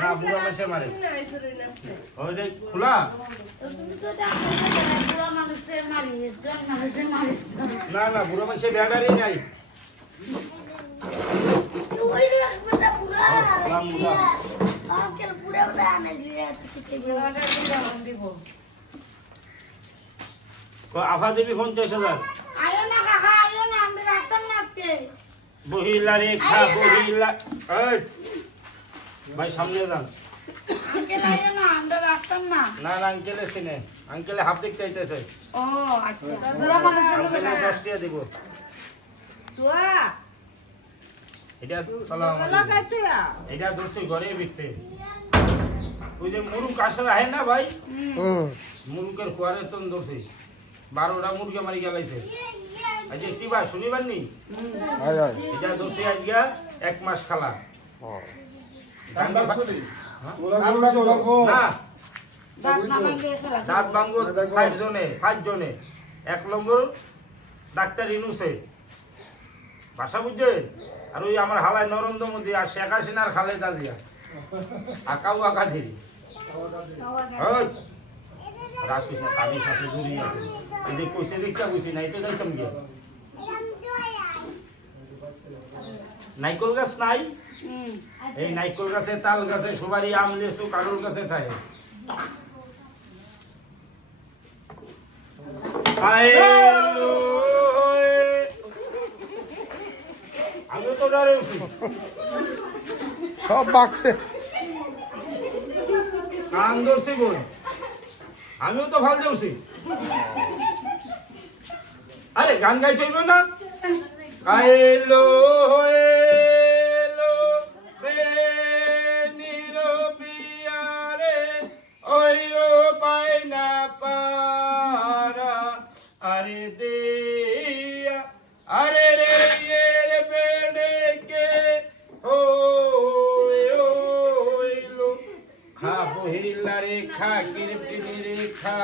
না বুড়া মাসে মারে ওই যে খোলা না না বুড়া মাসে ব্যাটারি নাই আফা দেবী 50,000 বহিলা রেখা বহিলা ভাই সামনে যান না না আঙ্কেলে চিনে আঙ্কেলে হাফ দেখতে চাইতেছে আঙ্কেলে 10 টাকা দিব এটা সালাম এটা দোষী ঘরে বিকতে ওই যে মুরুক আসর আহে না ভাই মুরুকের খোয়ারে তো দোষী 12টা মুরগি মারি গেলাইছে আজকে কি বার শনিবার নি এটা দোষী আজকে 1 মাস খালা দাঁত ভাঙ্গো 60 জনে 5 জনে 1 নম্বর ডাক্তার ইনুসে ভাষা বুঝছেন আর ওই আমার হালায় নরেন্দ্র মোদী আর শেখ হাসিনার খালেদা জিয়া আকাউ আকাধিরি রাখিস না কামিজ আছে জুড়ি আছে এই যে কইছে দেখা বুঝি নাই তো যাইতাম গিয়ে নাইকল গাছ নাই এই নাইকল গাছে তাল গাছে সুপারি আম লেসু কারুল গাছে থাকে আমিও তো ডরে উঠি সব বাক্সে কান ধরছি বোন আমিও তো ভাল দেউছি আরে গান গাইতে হইব না কাইলো এলো বেনিরো বিয়ারে ওইও পাইনা পারা আরে দেয়া আরে রে এর বেডেকে ওইলো খা বহিলা রে খা কিরপিনি রে খা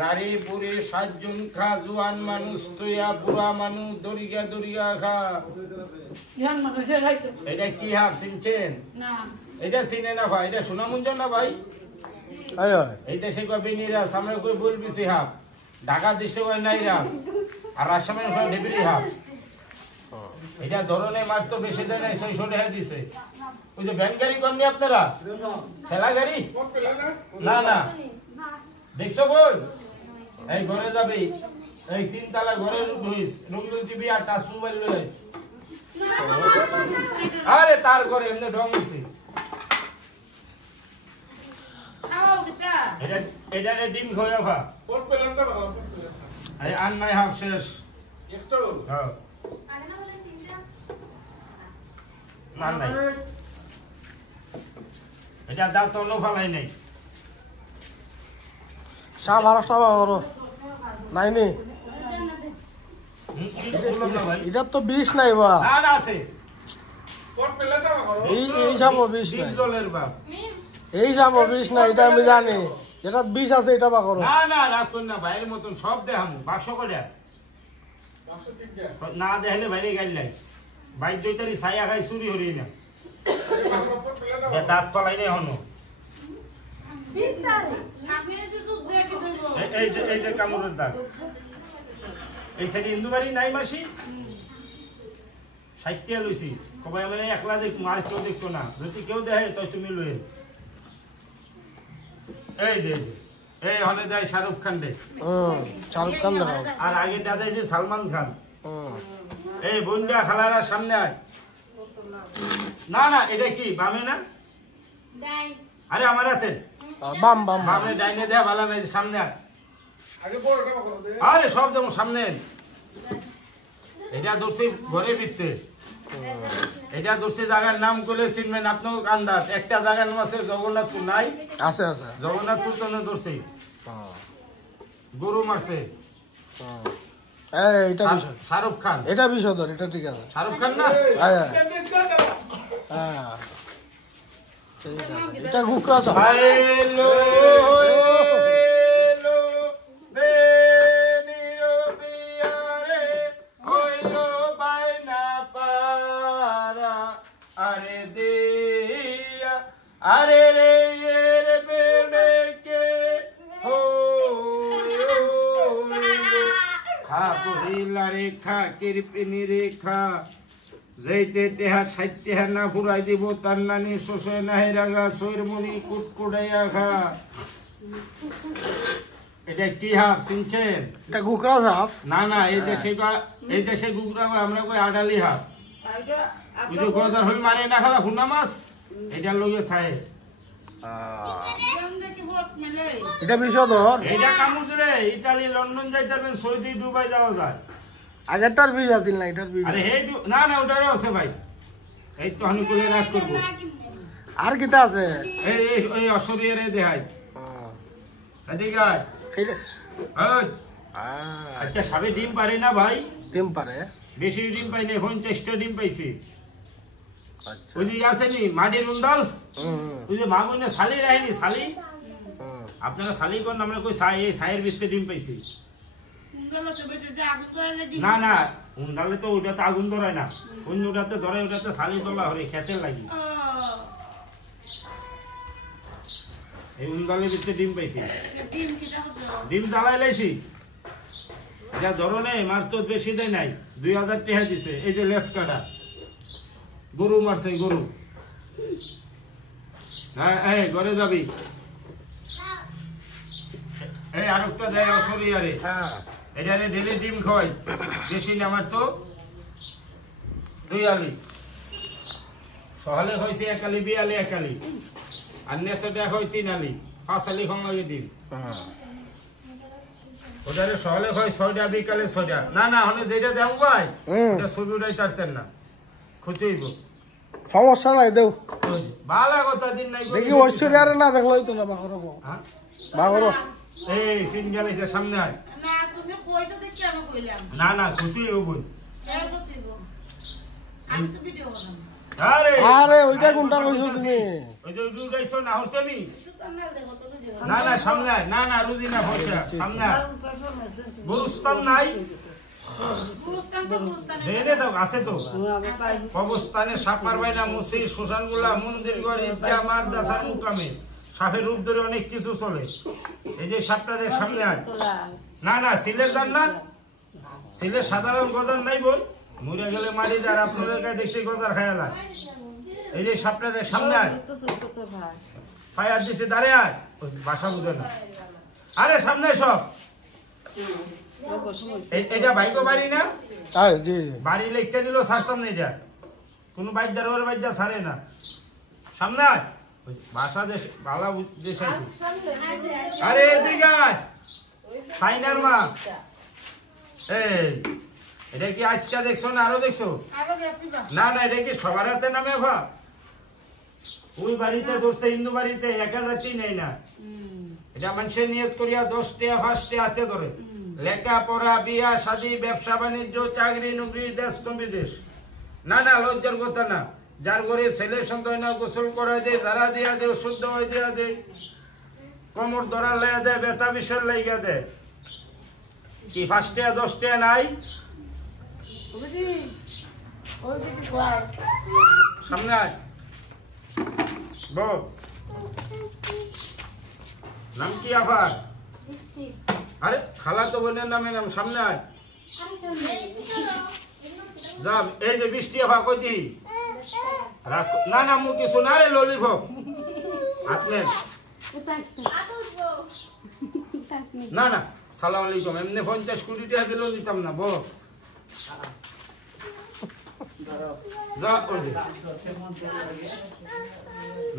রারি বুড়ি 7 জন খা জোয়ান মানুষ তুইয়া বুড়া মানুষ দরিয়া দরিয়া খা এটা কি হাফ চিনছেন এটা চিনে না ভাই এটা সোনামুঞ্জন না ভাই এইটা সে কবে নিরাজ আমরা কই বলবি সে হাফ ঢাকা দৃষ্টি কয় নাই রাস আর রাজশাহী সব ঢেবরি হাফ এটা ধরনের মার তো বেশি দেয় নাই 600 টাকা দিছে ওই যে ভ্যান গাড়ি করনি আপনারা ঠেলা গাড়ি না না দেখছো বল এই ঘরে যাবি এই 3 তলা ঘরে ঢুইস রঙিন টিভি আর টাচ মোবাইল লইস আরে তার ঘরে এমনি ঢং হইছে এটা ডিম খোয়া ভা কোট পেলানটা ভালো এই আন নাই হাফ শেষ একটা হ্যাঁ আরে না বলেন 3টা না নাই এটা দাও তো লো ফালাই নাই সাব আরটা বারো নাই নি এটা তো 20 নাই বা না না আছে কোট পেলানটা ভালো এই যাব 20 নাই জলের বাপ এই যাব 20 না এটা আমি জানি যেটা 20 আছে এটা বা করো না না রাখুন না ভাইয়ের মতন সব দেখামু 500 করে 500 টাকা না দেখলে বাইরে গাইল নাই বাইক জয়তারি ছায়া খাই চুরি হরি না দাঁত পালাই নাই হনো এই যে কামড়ের দাগ এই সাইডে হিন্দু বাড়ি নাই মাসি 60 টাকা লইছি কবাই আমি একলা দেখবো আর কেউ দেখতো না যদি কেউ দেখে তো তুমি লইয়ে এই যে এই হলে দেয় শাহরুখ খান দে শাহরুখ খান দেখাও আর আগে দাদাই যে সালমান খান এই বন্ধা খালারা সামনে আয় না না এটা কি বামে না আরে আমার হাতে বাম বাম বামে ডাইনে দেয়া ভালো নাই সামনে আয় আগে বড়টা ভালো দে আরে সব দেবো সামনে এটা দোষী ঘরে বিকতে এটা দোষী জায়গার নাম করে চিনবেন আপনিও আন্দাজ একটা জায়গার নাম আছে জগন্নাথপুর নাই আছে আছে জগন্নাথপুর তো দোষী গরু মারছে এটা বিষয় শাহরুখ খান এটা বিষয় ধর এটা ঠিক আছে শাহরুখ খান না হ্যাঁ এটা গুকরা সব হ্যালো আরে দিয়া আরে রে এর বেড়েকে হো খা বহিলা রেখা কিরপিনি রেখা যেতে টেহা 60 টেহা না ফুরাই দিব তার নানি শোষে নাহি রাগা সৈরমণি কুটকুড়াইয়া খা এটা কি হাফ চিনছেন? এটা গুকরা সাপ না না এই দেশে গুগরা আমরা কই আডালি হাফ বুঝো গজার হল মারে না খালা হুনা মাছ এটা লগে থাকে এটা বিষধর এটা কামড় দিলে ইতালি লন্ডন যাইতে পারবেন সৌদি দুবাই যাওয়া যায় আগেরটার বীজ আছিল না এটার বীজ আরে হে না না ওটারও আছে ভাই এই তো আমি কোলে রাখ করব আর কিটা আছে এই অশরীরে দেখাই এদিকে আয় ওই আচ্ছা সবে ডিম পারে না ভাই ডিম পারে বেশি ডিম পাই না 50টা ডিম পাইছি আচ্ছা ওই যে আসেনি মাটির উন্দাল ওই যে মাগুনে শালি রাখেনি শালি আপনারা শালি কোন আমরা কই ছাই এই ছাইয়ের ভিতরে ডিম পাইছি না না উন্দালে তো ওটাতে আগুন ধরায় না অন্যটাতে ধরে ওটাতে শালি তোলা হরে খেতে লাগি এই উন্দালের ভিতরে ডিম পাইছি ডিম জ্বালাই লাইছি এটা ধরনে মার তো বেশি দেয় নাই 2000 টাকা দিছে এই যে লেস কাটা গরু মারছে গরু হ্যাঁ এই ঘরে যাবি এই আরেকটা দেয় অসরিয়ারে হ্যাঁ এটারে ডেলি ডিম খাওয়াই বেশি না আমার তো 2 আলি সকালে হয়েছে 1 আলি 2 আলি 1 আলি আর নেশাটা হয় 3 আলি 5 আলি খাওয়া লাগে ডিম ওটারে সকালে হয় 6টা বিকালে 6টা না না হনে যেটা দেও ভাই এটা ছবি উঠাই তারতেন না ক্ষতি হইব সমস্যা নাই দেও বালা কথা দিন নাই দেখি ঐশ্বরিয়ারে না দেখলই তো না বাঘর হ্যাঁ বাঘর এই সিনগালিছে সামনে আয় না তুমি কইছো দেখি আমি কইলাম না না খুশি হইব শেয়ার করতে দিব আমি তো ভিডিও বানাবো আরে আরে ওইটা কোনটা কইছো তুমি ওই যে উঠাইছো না হচ্ছে আমি সুতার না দেখো তো ভিডিও না না সামনে আয় না না রুজি না পয়সা সামনে আয় গুরুস্তান নাই গুরুস্থান তো গুরুস্থানে জেনে দাও আছে তো কবরস্থানে সাপ মারবাই না মসজিদ শ্মশানগুলা মন্দির ঘর ইচ্ছা মাদ্রাসার মুকামে সাপের রূপ ধরে অনেক কিছু চলে এই যে সাপটা দেখ সামনে আয় না না সিলের যান না সিলের সাধারণ গজার নাই বল মরে গেলে মারি যার আপনাদের কাছে দেখছি গজার খায়ালা এই যে সাপটা দেখ সামনে আয় ফায়ার দিছে দাঁড়ে আয় বাসা বুঝে না আরে সামনে সব এটা বাইকও বাড়ি না আয় জি জি বাড়ি লিখতে দিল ছাড়তাম না এটা কোনো বাইকদার ওর বাইকদার ছাড়ে না সামনে আয় ভাষা দেশ বালা দেশ আছে আরে এদিকে আয় সাইনার মা এই এটা কি আজকে দেখছো না আরো দেখছো আরো যাচ্ছিবা না না এটা কি সবার হাতে নামে ভা ওই বাড়িতে ধরছে হিন্দু বাড়িতে 1000 টি নেই না এটা মানুষের নিয়ত করিয়া 10 টা 5 টা হাতে ধরে লেখাপড়া বিয়া শাদী ব্যবসা বাণিজ্য চাকরি নকরি দেশ বিদেশ না না লজ্জার কথা না যার ঘরে ছেলে সন্তান না গোসল করা দেয় যারা দিয়া দেয় শুদ্ধ হয়ে দিয়া দেয় কোমর ধরা লেয়া দেয় ব্যথা বিষের লাইগা দেয় কি 5 টা 10 টা নাই বুঝি ওই দিকে কয় সামনে আয় বল নাম কি আবার আরে খালা তো বললেন নামে নাম সামনে আয় যা এই যে বৃষ্টি আভা কইতি না না মুখ কিছু না রে ললিপপ হাতলেন না না সালাম আলাইকুম এমনি 50 কোটি টাকা দিলেও নিতাম না বল যা ওই যে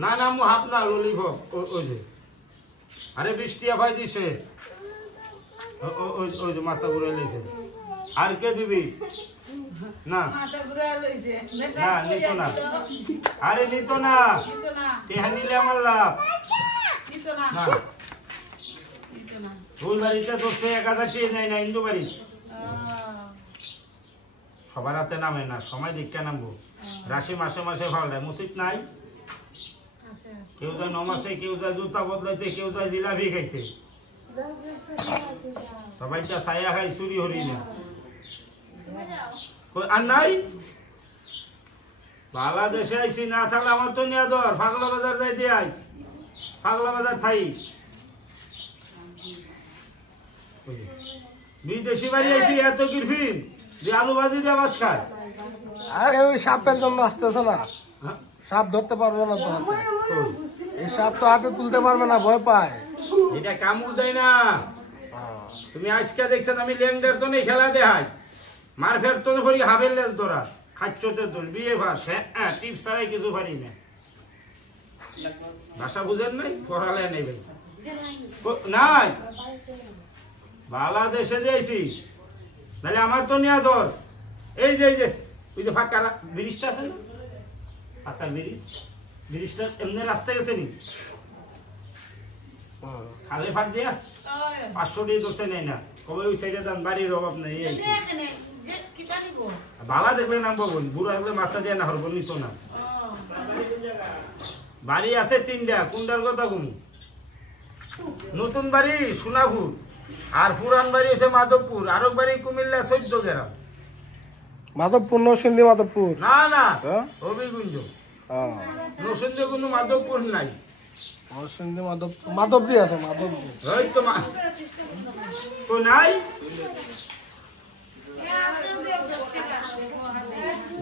না না মু হাত না ললিপপ ওই যে আরে বৃষ্টি আভাই দিছে ওই যে মাথা ঘুরে লইছে আর কে দিবি না মাথা ঘুরে লইছে না নিত না আরে নিত না নিত না টেহা নিলে আমার লাভ নিত না না নিত না ওই বাড়িতে তো 1000 চেয়ে নেয় না হিন্দু বাড়ি সবার হাতে নামে না সময় দীক্ষা নামবো রাশি মাসে মাসে ফল দেয় মসজিদ নাই আছে আছে কেউ যায় নমাসে কেউ যায় জুতা বদলাইতে কেউ যায় জিলাপি খাইতে সবাইটা ছায়া খাই চুরি হরি না আর নাই বাংলাদেশে আইছি না থাকলে আমার তো নিয়ে দর পাগলা বাজার যাই দিয়ে আইস পাগলা বাজার থাই বিদেশি বাড়ি আইছি এত কিরফিন যে আলু ভাজি দিয়ে ভাত খায় আরে ওই সাপের জন্য আসতেছে না হ্যাঁ? সাপ ধরতে পারবে না তো হাতে এই সাপ তো হাতে তুলতে পারবে না ভয় পায় এটা কামড় দেয় না তুমি আজকে দেখছেন আমি ল্যাংডার তো নেই খেলা দেখাই মার ফের তো ভরি হাবেল লেজ ধরা খাচ্ছতে দোষ বিয়ে ভাস হ্যাঁ টিপস ছাড়াই কিছু পারি না ভাষা বুঝেন নাই পড়ালে নেই ভাই নাই বাংলাদেশে যাইছি নাহলে আমার তো নেওয়া দর এই যে ওই যে ফাঁকা ব্রিজটা আছে না ফাঁকা ব্রিজটা এমনি রাস্তা গেছে নি খালে ফাঁক দিয়া 500 দিয়ে দোষে নেই না কবে ওই সাইডে যান বাড়ির অভাব নেই বালা দেখলে নামবো বোন বুড়া দেখলে মাথা দিয়ে না হরবো নিত না বাড়ি আছে 3টা কোনটার কথা কমু নতুন বাড়ি সোনাপুর আর পুরান বাড়ি আছে মাধবপুর আরেক বাড়ি কুমিল্লা 14 গ্রাম মাধবপুর নরসিংদী মাধবপুর না না হ্যাঁ? হবিগঞ্জ নরসিংদী কোনো মাধবপুর নাই নরসিংদী মাধবদী আছে মাধবদী ওই তো তো নাই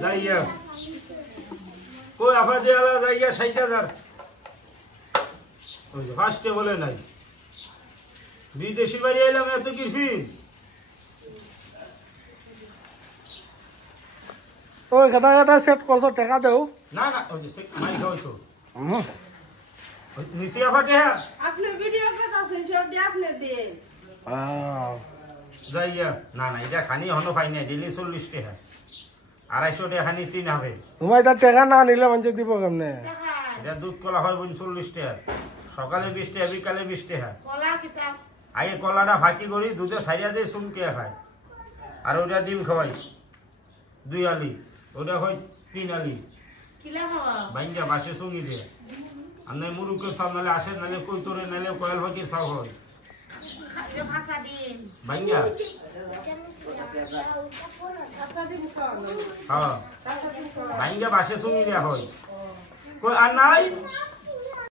যাইয়া কই আফা দিয়ালা যাইয়া 60,000 ওই যে ফার্স্টে বলে নাই বিদেশি বাড়ি এলাম এত কিরফিন ওই গাটা সেট করছো টাকা দেও না না ওই যে মাই খাওয়াইছো নিচে আফাটে হ্যাঁ আপনি ভিডিও করতেছেন সব দিয়ে আপনি দেন যাইয়া না না এটা খানি হনো পাই নাই ডেলি 40 টাকা 250 টাকা খানি 3 হবে তোমার এটা টাকা না নিলে মানুষ দিব কেমনে এটা দুধ কলা হয় বোন 40 টাকা সকালে 20 টাকা বিকালে 20 টাকা কলা কিতাব আগে কলাটা ফাঁকি করি দুধে সাইয়া দিয়ে চুমকে খায় আর ওটা ডিম খাওয়াই 2 আলি ওটা হয় 3 আলি কিলা হওয়া বাইঙ্গা বাসে চুঙি দিয়ে আর নাই মুরুকের সব নালে আসে নালে কই তোরে নালে কয়েল ফাঁকির সব হয় যে ভাষা দিন বাইঙ্গা হ্যাঁ বাইঙ্গা বাসে চুঙি দেওয়া হয় কই আর নাই